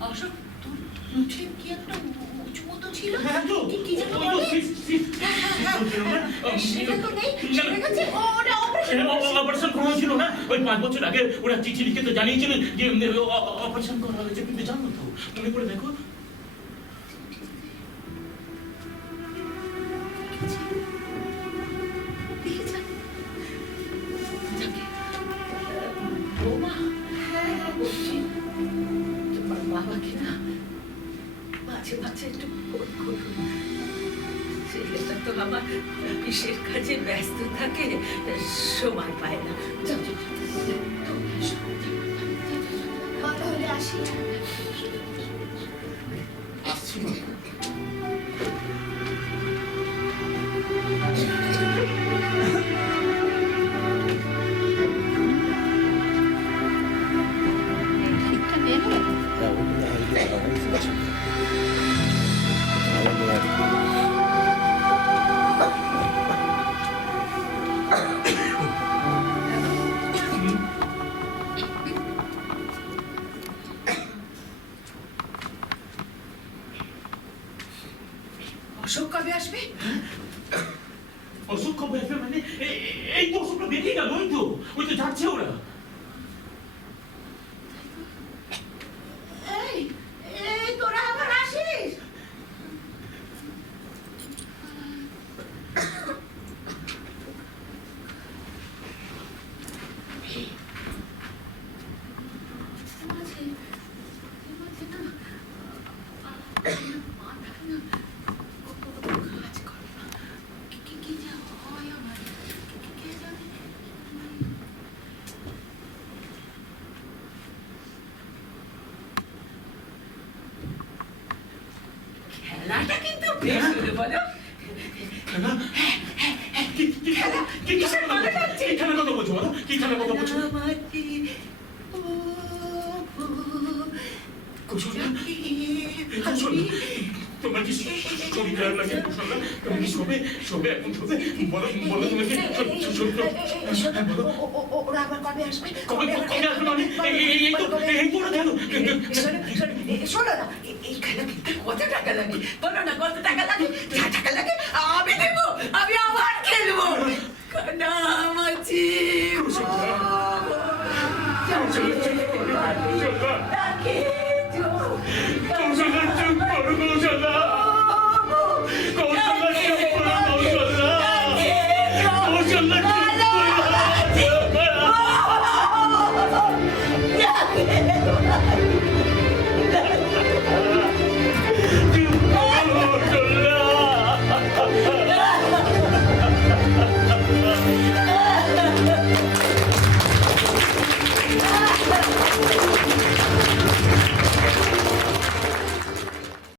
অশোক, তোর মুখে কি একটা উঁচু মতো ছিল? হ্যাঁ তো, কি যেন ওই তো বলে? সিস্টার শুনছিল না সেটা তো নেই সেটা কাছে ওটা অপারেশন অপারেশন করা হয়েছিল না ওই 5 বছর আগে ওরা চিঠি লিখে তো জানিয়েছিল যে অপারেশন করা হয়েছে কিন্তু জানো তো মনে করে দেখো বৌমা বলছি তোমার বাবাকে না মাঝে মাঝে একটু ফোন করুন ছেলেটা তো আমার অফিসের কাজে ব্যস্ত থাকে সময় পায় না যাও যাও, যাও, তুমি এসো। মা তাহলে আসি আসছি মা। অশোক কবে আসবে অসুখ কবে আসবে মানে এই তো অসুখটা বেরিয়ে গেল ওই তো যাচ্ছে ওরা এই এই তোরা আবার আসিস খেলাটা কিন্তু বেশ হলো বলো খেলা কি খেলার কথা বলছো কি খেলার কথা বলছো বলো কি খেলার কথা বলছো রামাতি, ও গো, কুশলা জাকি, কুশলা তোমার কি শরীর খারাপ লাগে কুশলা তুমি কি শোবে এখন শোবে বলো তুমি কি বলো ওরা আবার কবে আসবে কবে আসবে মানে এই তো ওরা গেল শোনো না এই খেলা কিনতে কত টাকা লাগে বলো না কত টাকা লাগে যা টাকা লাগে আমি দেবো আমি আবার খেলবো কানামাছি Oh,